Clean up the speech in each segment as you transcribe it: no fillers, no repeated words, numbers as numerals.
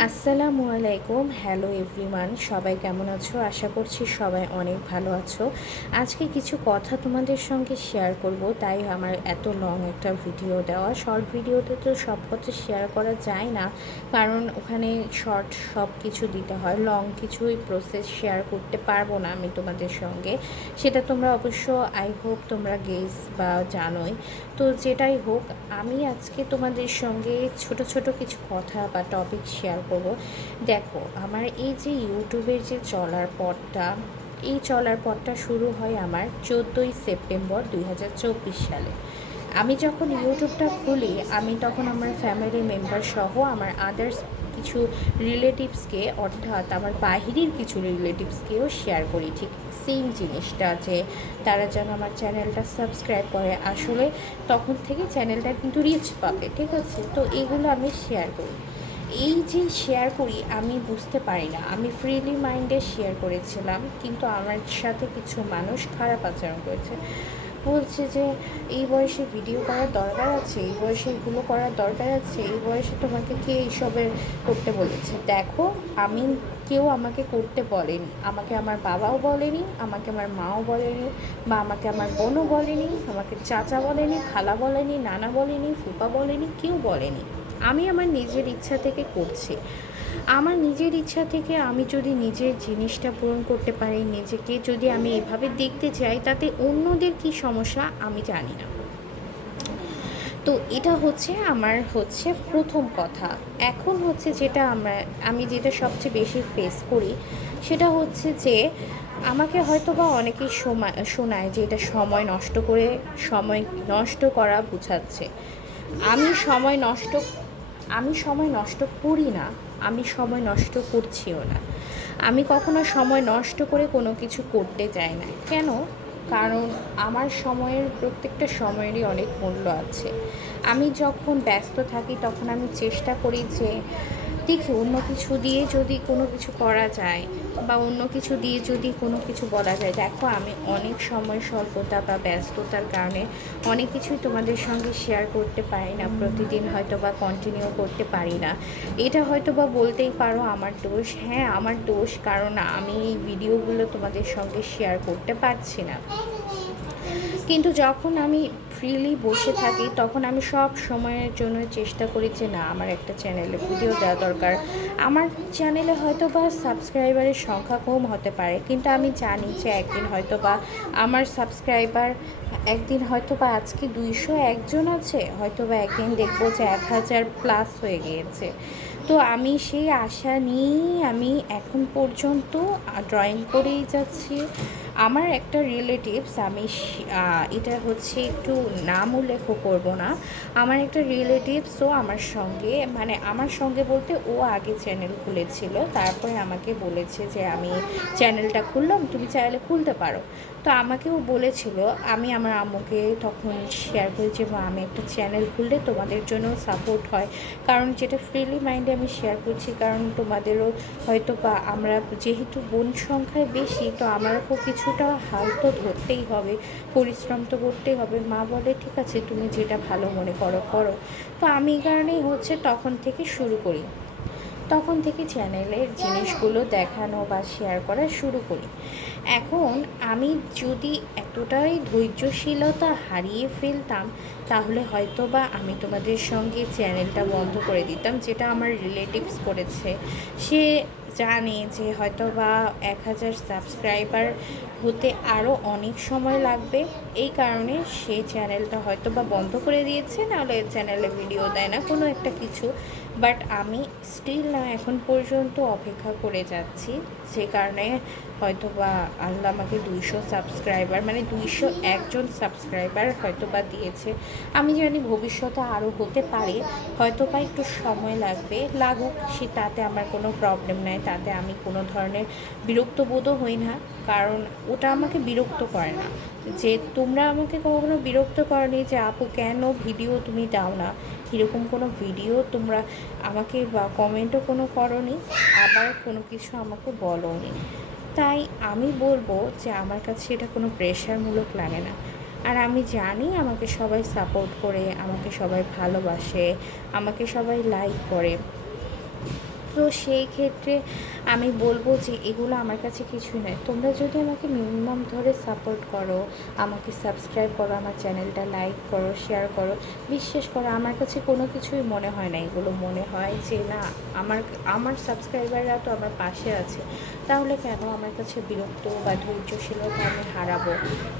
আসসালামু আলাইকুম। Hello everyone, সবাই কেমন আছো? আশা করছি সবাই অনেক ভালো আছো। আজকে কিছু কথা তোমাদের সঙ্গে শেয়ার করব, তাই আমার এত লং একটা ভিডিও দেওয়া। শর্ট ভিডিওতে তো সব কথা শেয়ার করা যায় না, কারণ ওখানে শর্ট সব কিছু দিতে হয়। লং কিছুই প্রসেস শেয়ার করতে পারবো না আমি তোমাদের সঙ্গে, সেটা তোমরা অবশ্য আই হোপ তোমরা গেস বা জানোই। তো যেটাই হোক, আমি আজকে তোমাদের সঙ্গে ছোট ছোট কিছু কথা বা টপিক শেয়ার করব। দেখো, আমার এই যে ইউটিউবের যে চলার পথটা শুরু হয় আমার 14ই সেপ্টেম্বর 2024 সালে। আমি যখন ইউটিউবটা খুলি, আমি তখন আমার ফ্যামিলি মেম্বার সহ আমার আদার্স কিছু রিলেটিভসকে, অর্থাৎ আমার বাহিরের কিছু রিলেটিভসকেও শেয়ার করি ঠিক সেম জিনিসটা, যে তারা যেন আমার চ্যানেলটা সাবস্ক্রাইব করে। আসলে তখন থেকে চ্যানেলটা কিন্তু রিচ পাবে, ঠিক আছে? তো এগুলো আমি শেয়ার করি। এই যে শেয়ার করি, আমি বুঝতে পারি না, আমি ফ্রিলি মাইন্ডে শেয়ার করেছিলাম, কিন্তু আমার সাথে কিছু মানুষ খারাপ আচরণ করেছে। বলছে যে এই বয়সে ভিডিও করার দরকার আছে, এই বয়সে এগুলো করার দরকার আছে, এই বয়সে তোমাকে কে এইসবের করতে বলেছে? দেখো, আমি কেউ আমাকে করতে বলেনি, আমাকে আমার বাবাও বলেনি, আমাকে আমার মাও বলেনি, বা আমাকে আমার বোনও বলেনি, আমাকে চাচা বলেনি, খালা বলেনি, নানা বলেনি, ফুপা বলেনি, কেউ বলেনি। আমি আমার নিজের ইচ্ছা থেকে করছি। আমার নিজের ইচ্ছা থেকে আমি যদি নিজের জিনিসটা পূরণ করতে পারি, নিজেকে যদি আমি এভাবে দেখতে চাই, তাতে অন্যদের কি সমস্যা আমি জানি না। তো এটা হচ্ছে আমার প্রথম কথা। এখন হচ্ছে যেটা আমি যেটা সবচেয়ে বেশি ফেস করি, সেটা হচ্ছে যে আমাকে হয়তো বা অনেকেই শোনায় যে এটা সময় নষ্ট করা বোঝাচ্ছে। আমি সময় নষ্ট আমি সময় নষ্ট করি না, আমি সময় নষ্ট করছিও না। আমি কখনো সময় নষ্ট করে কোনো কিছু করতে চাই না। কেন? কারণ আমার প্রত্যেকটা সময়েরই অনেক মূল্য আছে। আমি যখন ব্যস্ত থাকি, তখন আমি চেষ্টা করি যে দেখি অন্য কিছু দিয়ে যদি কোনো কিছু করা যায়, বা অন্য কিছু দিয়ে যদি কোনো কিছু বলা যায়। দেখো, আমি অনেক সময় স্বল্পতা বা ব্যস্ততার কারণে অনেক কিছুই তোমাদের সঙ্গে শেয়ার করতে পারি না, প্রতিদিন হয়তো বা কন্টিনিউ করতে পারি না। এটা হয়তো বা বলতেই পারো আমার দোষ। হ্যাঁ, আমার দোষ, কারণ আমি এই ভিডিওগুলো তোমাদের সঙ্গে শেয়ার করতে পারছি না। কিন্তু যখন আমি ফ্রিলি বসে থাকি, তখন আমি সব সময়ের জন্য চেষ্টা করি যে না, আমার একটা চ্যানেলে ভিডিও দেওয়া দরকার। আমার চ্যানেলে হয়তো বা সাবস্ক্রাইবারের সংখ্যা কম হতে পারে, কিন্তু আমি জানি যে একদিন হয়তো বা আজকে 201 জন আছে, হয়তো বা একদিন দেখবো যে 1000+ হয়ে গিয়েছে। তো আমি সেই আশা নিয়েই আমি এখন পর্যন্ত ড্রয়িং করেই যাচ্ছি। আমার একটা রিলেটিভস, এটা হচ্ছে একটু নাম উল্লেখ করব না, আমার একটা রিলেটিভসও আমার সঙ্গে বলতে ও আগে চ্যানেল খুলেছিল, তারপরে আমাকে বলেছে যে আমি চ্যানেলটা খুললাম, তুমি চাইলে খুলতে পারো। তো আমাকেও বলেছিল, আমি আমার আম্মুকে তখন শেয়ার করি যে মা, আমি একটা চ্যানেল খুললে তোমাদের জন্য সাপোর্ট হয়। কারণ যেটা ফ্রিলি মাইন্ডে আমি শেয়ার করছি, কারণ তোমাদেরও হয়তো বা, আমরা যেহেতু বোন সংখ্যায় বেশি, তো আমারও কিছুটা হাল তো ধরতেই হবে, পরিশ্রম তো করতেই হবে। মা বলে ঠিক আছে, তুমি যেটা ভালো মনে করো করো। তো আমি এই কারণেই তখন থেকে চ্যানেলের জিনিসগুলো দেখানো বা শেয়ার করা শুরু করি। এখন আমি যদি এতটাই ধৈর্যশীলতা হারিয়ে ফেলতাম, তাহলে হয়তো বা আমি তোমাদের সঙ্গে চ্যানেলটা বন্ধ করে দিতাম, যেটা আমার রিলেটিভস করেছে। সে জানে যে হয়তো বা 1000 সাবস্ক্রাইবার হতে আরও অনেক সময় লাগবে, এই কারণে সেই চ্যানেলটা হয়তো বা বন্ধ করে দিয়েছে, নাহলে চ্যানেলে ভিডিও দেয় না কোনো একটা কিছু। বাট আমি স্টিল না, এখন পর্যন্ত অপেক্ষা করে যাচ্ছি, যে কারণে হয়তো বা আল্লাহ আমাকে 201 জন সাবস্ক্রাইবার হয়তো বা দিয়েছে। আমি জানি ভবিষ্যতে আরও হতে পারে, হয়তো বা একটু সময় লাগুক, তাতে আমার কোনো প্রবলেম নেই, তাতে আমি কোনো ধরনের বিরক্ত বোধও হই না। কারণ ওটা আমাকে বিরক্ত করে না। যে তোমরা আমাকে কখনো বিরক্ত করনি যে আপু কেন ভিডিও তুমি দাও না, এরকম কোনো ভিডিও তোমরা আমাকে বা কমেন্টও কোনো করনি, আবার কোনো কিছু আমাকে বলোনি। তাই আমি বলবো যে আমার কাছে এটা কোনো প্রেশারমূলক লাগে না। আর আমি জানি আমাকে সবাই সাপোর্ট করে, আমাকে সবাই ভালোবাসে, আমাকে সবাই লাইক করে। তো সেই ক্ষেত্রে আমি বলবো যে এগুলো আমার কাছে কিছুই নয়। তোমরা যদি আমাকে মিনিমাম ধরে সাপোর্ট করো, আমাকে সাবস্ক্রাইব করো, আমার চ্যানেলটা লাইক করো, শেয়ার করো, বিশ্বাস করো আমার কাছে কোনো কিছুই মনে হয় না। এগুলো মনে হয় যে না, আমার আমার সাবস্ক্রাইবাররা তো আমার পাশে আছে, তাহলে কেন আমার কাছে বিরক্ত বা ধৈর্যশীলতা আমি হারাবো?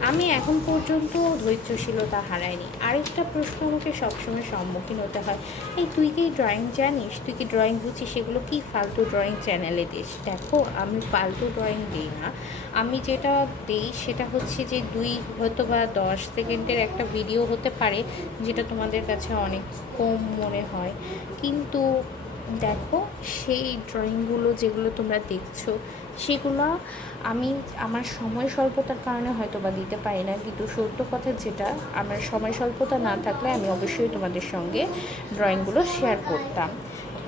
আমি এখন পর্যন্ত ধৈর্যশীলতা হারাইনি। আরেকটা প্রশ্ন আমাকে সবসময় সম্মুখীন হতে হয়, এই তুই কি ড্রয়িং জানিস, তুই কি ড্রয়িং বুঝিস, সেগুলো কি ফালতু ড্রয়িং চ্যানেলে দিস? দেখো, আমি ফালতু ড্রয়িং দিই না। আমি যেটা দিই সেটা হচ্ছে যে 2 হয়তো বা 10 সেকেন্ডের একটা ভিডিও হতে পারে, যেটা তোমাদের কাছে অনেক কম মনে হয়, কিন্তু দেখো সেই ড্রয়িংগুলো যেগুলো তোমরা দেখছো সেগুলো আমি আমার সময় স্বল্পতার কারণে হয়তো বা দিতে পারি না, কিন্তু সত্য কথা যেটা, আমার সময় স্বল্পতা না থাকলে আমি অবশ্যই তোমাদের সঙ্গে ড্রয়িংগুলো শেয়ার করতাম।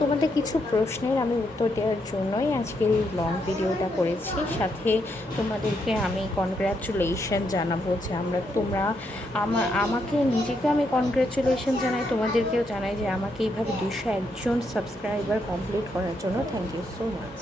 তোমাদের কিছু প্রশ্নের আমি উত্তর দেওয়ার জন্যই আজকের এই লং ভিডিওটা করেছি। সাথে তোমাদেরকে আমি কনগ্র্যাচুলেশন জানাবো যে তোমরা আমাকে নিজেকে আমি কনগ্র্যাচুলেশন জানাই, তোমাদেরকেও জানাই যে আমাকে এইভাবে 201 জন সাবস্ক্রাইবার কমপ্লিট করার জন্য থ্যাংক ইউ সো মাচ।